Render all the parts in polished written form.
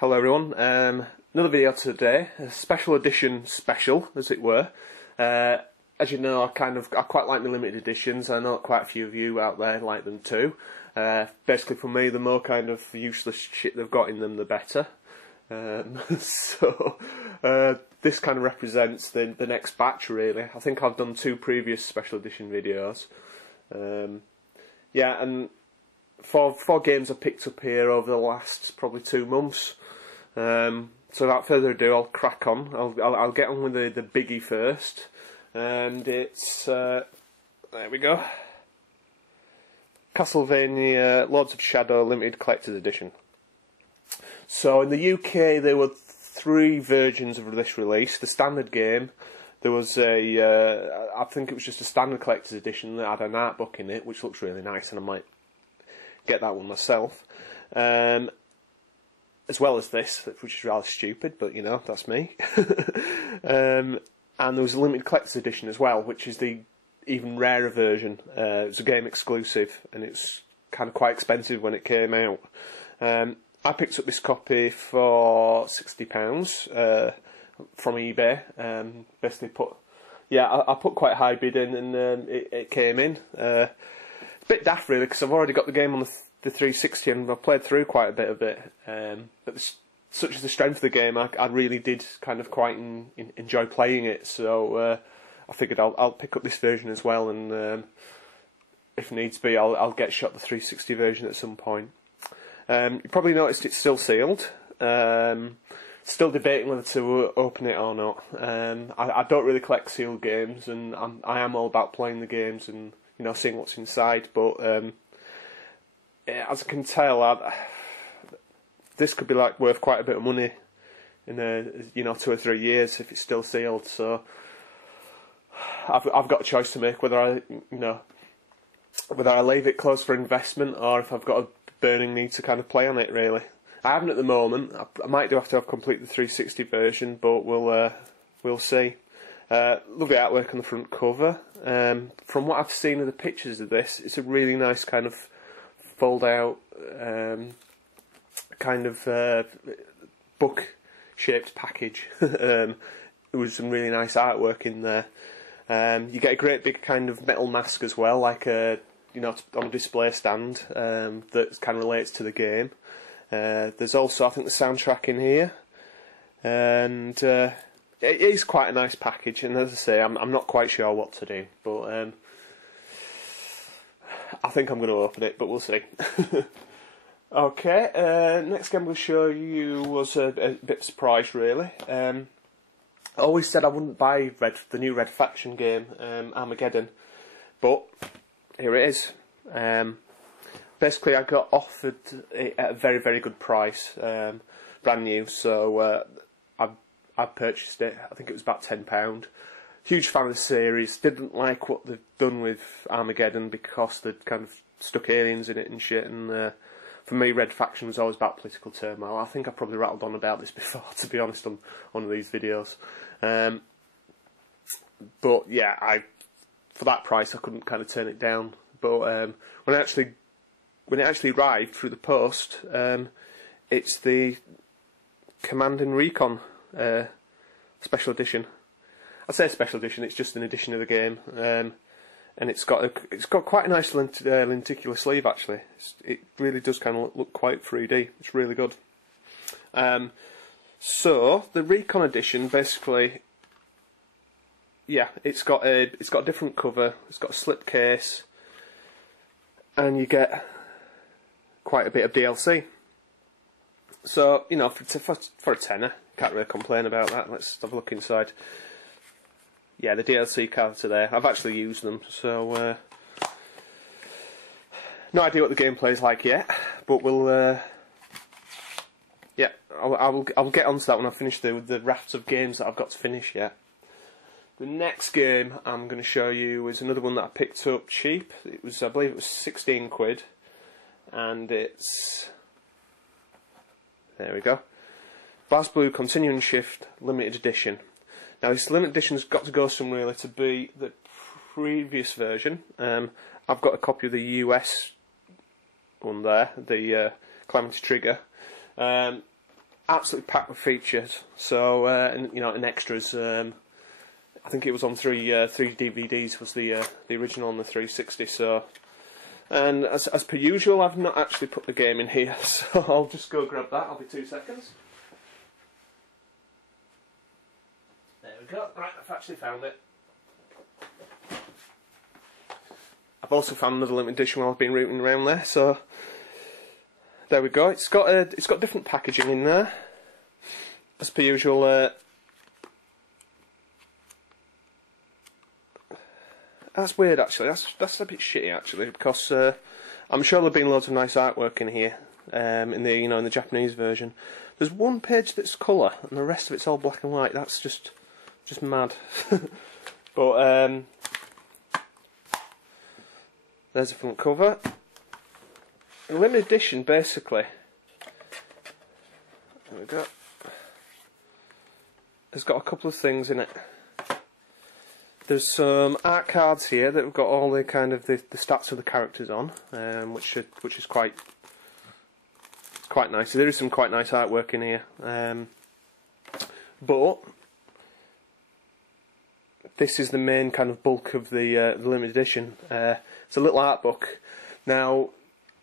Hello everyone, another video today, a special edition special, as it were. As you know, I quite like my limited editions. I know quite a few of you out there like them too. Basically for me, the more kind of useless shit they've got in them, the better. This kind of represents the next batch really. I think I've done 2 previous special edition videos. Yeah, and four games I picked up here over the last probably 2 months. So without further ado, I'll crack on. I'll get on with the biggie first, and it's there we go. Castlevania Lords of Shadow Limited Collector's Edition. So in the UK there were 3 versions of this release. The standard game, there was I think it was just a standard collector's edition that had an art book in it, which looks really nice, and I might get that one myself. As well as this, which is rather stupid, but you know, that's me. And there was a limited collector's edition as well, which is the even rarer version. It's a game exclusive, and it's kind of quite expensive when it came out. I picked up this copy for £60 from eBay. Basically I put quite a high bid in, and it came in. A bit daft really, because I've already got the game on the 360 and I've played through quite a bit of it. But such is the strength of the game, I really did kind of quite enjoy playing it. So I figured I'll pick up this version as well, and if needs be, I'll get shot the 360 version at some point. You probably noticed it's still sealed. Still debating whether to open it or not. I don't really collect sealed games, and I am all about playing the games and seeing what's inside. But as I can tell, this could be worth quite a bit of money in 2 or 3 years if it's still sealed. So I've got a choice to make whether I leave it closed for investment or if I've got a burning need to kind of play on it really. I haven't at the moment. I might do after I've completed the 360 version, but we'll see. Lovely artwork on the front cover. From what I've seen of the pictures of this, it's a really nice kind of fold out book shaped package. There was some really nice artwork in there. You get a great big kind of metal mask as well, like on a display stand, that kind of relates to the game. There's also, I think, the soundtrack in here, and it is quite a nice package. And as I say, I'm not quite sure what to do, but I think I'm going to open it, but we'll see. Okay, next game I'm going to show you was a bit of a surprise really. I always said I wouldn't buy the new Red Faction game, Armageddon, but here it is. Basically I got offered it at a very, very good price, brand new, so I purchased it. I think it was about £10. Huge fan of the series. Didn't like what they've done with Armageddon because they'd kind of stuck aliens in it and shit, and for me Red Faction was always about political turmoil. I think I probably rattled on about this before, to be honest, on one of these videos. But yeah, for that price I couldn't kind of turn it down. But when it actually arrived through the post, it's the Command and Recon special edition. I say special edition; it's just an edition of the game, and it's got quite a nice lenticular sleeve actually. It really does kind of look quite 3D. It's really good. So the Recon edition, basically, yeah, it's got a different cover. It's got a slip case, and you get quite a bit of DLC. So for a tenner, can't really complain about that. Let's have a look inside. Yeah, the DLC cards are there. I've actually used them, so no idea what the gameplay is like yet, but we'll yeah, I'll get onto that when I finish the rafts of games that I've got to finish yet. The next game I'm going to show you is another one that I picked up cheap. It was, I believe it was 16 quid, and it's, there we go, BlazBlue Continuing Shift Limited Edition. Now this limited edition's got to go somewhere really to be the previous version. I've got a copy of the US one there, the Calamity Trigger. absolutely packed with features. So and, you know, and extras. I think it was on three DVDs was the original on the 360. So, and as per usual, I've not actually put the game in here, so I'll just go grab that. I'll be 2 seconds. There we go. Right, I've actually found it. I've also found another limited edition while I've been rooting around there. So there we go. It's got different packaging in there, as per usual. That's weird, actually. That's a bit shitty, actually, because I'm sure there've been loads of nice artwork in here, in the Japanese version. There's one page that's colour, and the rest of it's all black and white. That's just mad. But there's the front cover. A limited edition, basically. There we go. It's got a couple of things in it. There's some art cards here that have got all the kind of the stats of the characters on, which is quite nice. There is some quite nice artwork in here, but this is the main kind of bulk of the limited edition. It's a little art book. Now,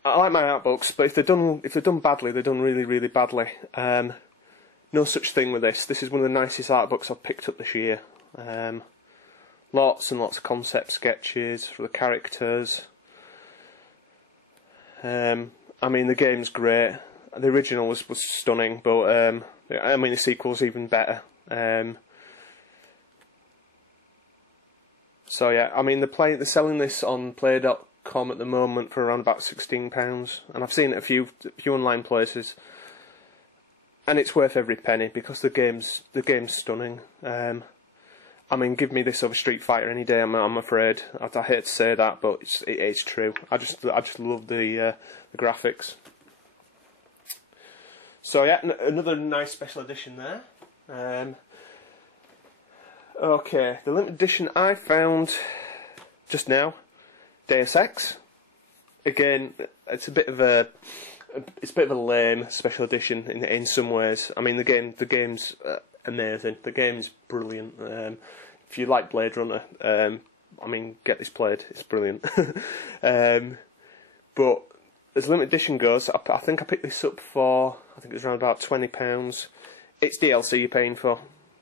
I like my art books, but if they're done badly, they're done really, really badly. No such thing with this. This is one of the nicest art books I've picked up this year. Lots and lots of concept sketches for the characters. I mean, the game's great. The original was stunning, but I mean, the sequel's even better. So yeah, I mean, they're selling this on Play.com at the moment for around about £16, and I've seen it a few online places, and it's worth every penny because the game's stunning. I mean, give me this over Street Fighter any day. I'm afraid. I hate to say that, but it's true. I just love the graphics. So yeah, another nice special edition there. Okay, the limited edition I found just now, Deus Ex. Again, it's a bit of a lame special edition in some ways. I mean, the game's amazing. The game's brilliant. If you like Blade Runner, I mean, get this played. It's brilliant. But as limited edition goes, I think I picked this up for, I think it was around about £20. It's DLC you're paying for,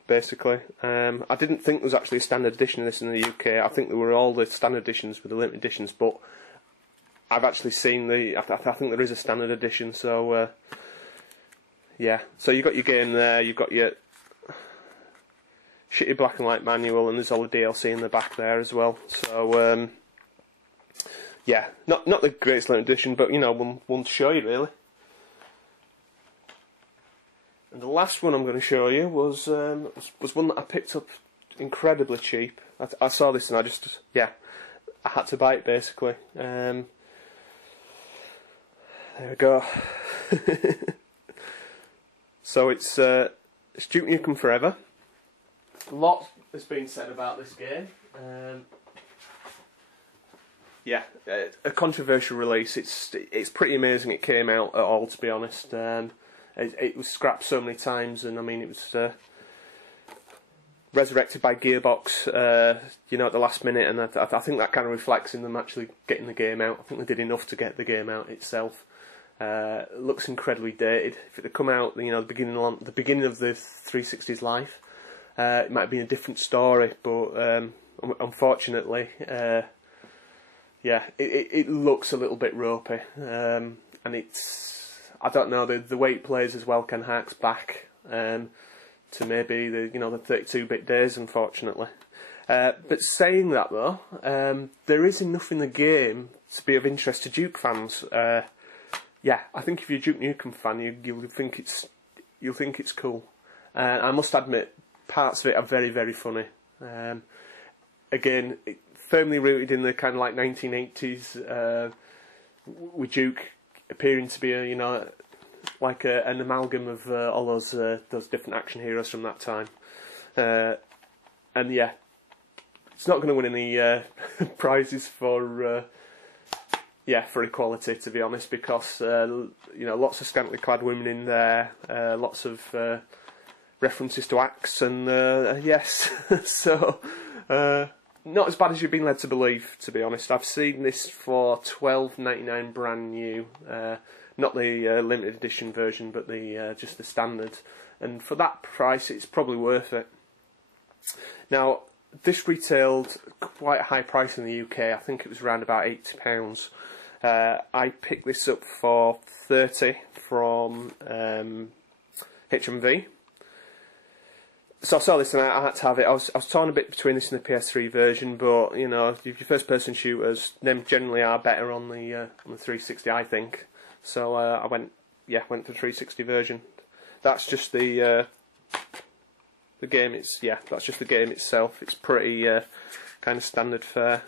basically. I didn't think there was actually a standard edition of this in the UK. I think there were all the standard editions with the limited editions, but I've actually seen I think there is a standard edition. So yeah, so you've got your game there. You've got your shitty black and white manual, and there's all the DLC in the back there as well. So yeah, not the greatest limited edition, but you know, one to show you really. And the last one I'm going to show you was one that I picked up incredibly cheap. I saw this and I had to buy it basically. There we go. So it's Duke Nukem Forever. A lot has been said about this game. Yeah, a controversial release. It's pretty amazing it came out at all, to be honest. It was scrapped so many times, and I mean, it was resurrected by Gearbox, you know, at the last minute, and I think that kind of reflects in them actually getting the game out. I think they did enough to get the game out itself. It looks incredibly dated. If it had come out, you know, the beginning of the 360's life, it might have been a different story, but unfortunately, yeah, it looks a little bit ropey, and I don't know, the way it plays as well kind of harks back to maybe the 32-bit days, unfortunately. But saying that though, there is enough in the game to be of interest to Duke fans. Yeah, I think if you're a Duke Nukem fan, you'll think it's cool. I must admit, parts of it are very, very funny. Again, firmly rooted in the kind of like 1980s, with Duke appearing to be an amalgam of all those different action heroes from that time. And yeah, it's not going to win any prizes for yeah, for equality, to be honest, because you know, lots of scantily clad women in there, lots of references to axe, and yes, so not as bad as you've been led to believe, to be honest. I've seen this for $12.99 brand new, not the limited edition version, but the just the standard, and for that price, it's probably worth it. Now, this retailed quite a high price in the UK. I think it was around about £80. I picked this up for $30 from HMV. So I saw this and I had to have it. I was torn a bit between this and the PS3 version, but you know, your first-person shooters, them generally are better on the 360, I think. So I went for the 360 version. That's just the game. That's just the game itself. It's pretty kind of standard fare.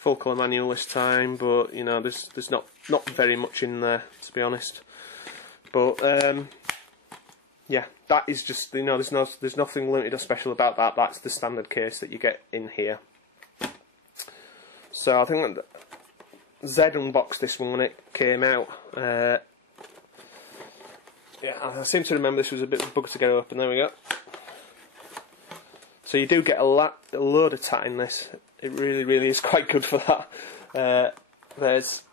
Full colour manual this time, but you know, there's not very much in there, to be honest. But yeah, that is just, you know, there's nothing limited or special about that. That's the standard case that you get in here. So I think that Zed unboxed this one when it came out. Yeah, I seem to remember this was a bit of a bug to get open. There we go. So you do get a load of tat in this. It really is quite good for that. There's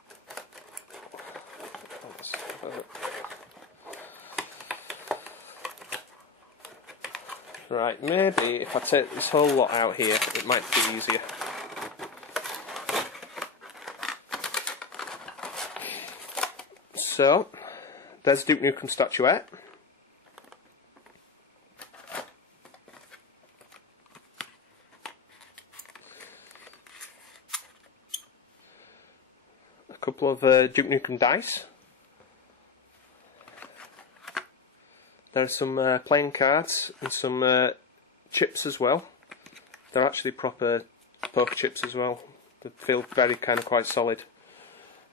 right, maybe if I take this whole lot out here, it might be easier. So there's Duke Nukem statuette. A couple of Duke Nukem dice. There are some playing cards and some chips as well. They're actually proper poker chips as well. They feel very kind of quite solid.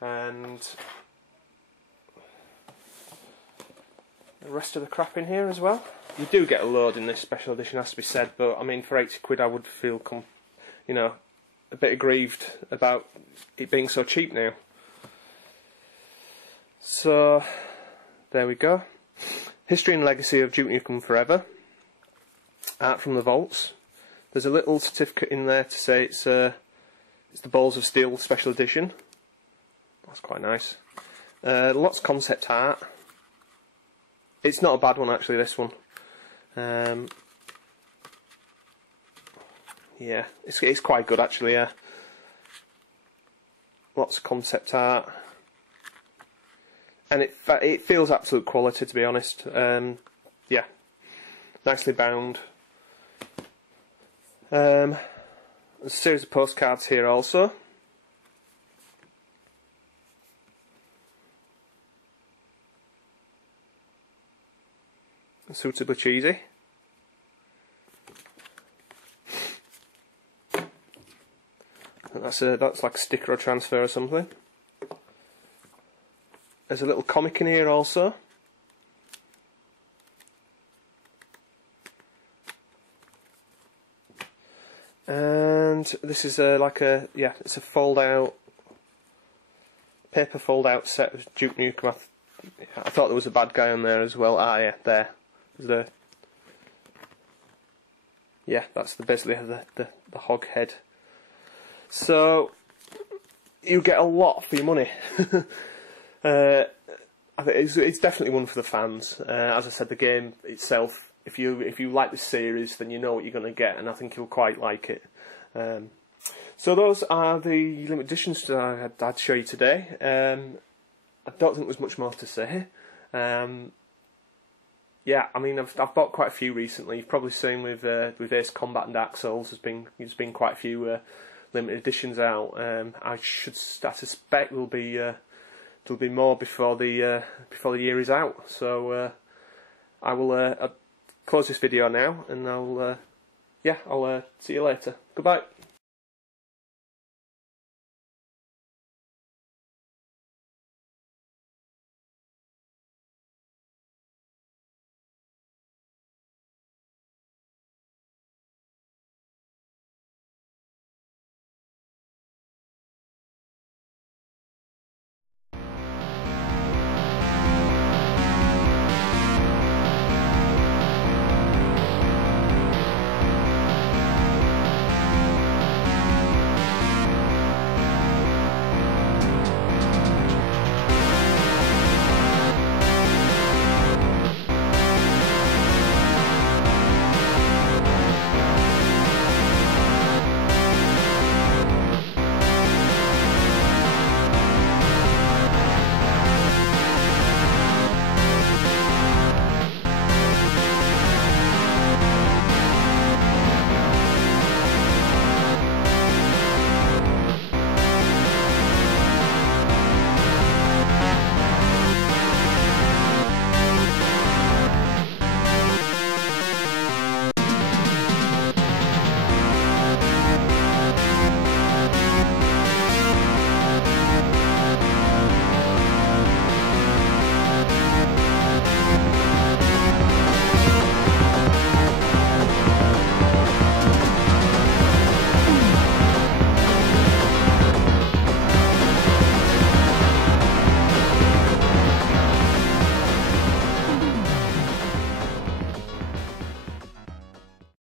And the rest of the crap in here as well. You do get a load in this special edition, has to be said, but I mean, for 80 quid I would feel, you know, a bit aggrieved about it being so cheap now. So there we go. History and Legacy of Duke Nukem Forever. Art from the Vaults. There's a little certificate in there to say it's the Balls of Steel Special Edition. That's quite nice. Lots of concept art. It's not a bad one actually, this one. Yeah, it's quite good actually, yeah. Lots of concept art. And it feels absolute quality, to be honest. Yeah, nicely bound. There's a series of postcards here also. Suitably cheesy. That's like a sticker or transfer or something. There's a little comic in here also. And this is it's a paper fold out set of Duke Nukem. I thought there was a bad guy on there as well. Ah yeah, there. That's basically the hog head. So you get a lot for your money. I think it's definitely one for the fans. As I said, the game itself, if you like the series, then you know what you're going to get, and I think you'll quite like it. So those are the limited editions that I had to show you today. I don't think there's much more to say. Yeah, I mean, I've bought quite a few recently. You've probably seen with Ace Combat and Dark Souls, there's been quite a few limited editions out. I suspect there'll be more before the year is out. So I will close this video now, and I'll see you later. Goodbye.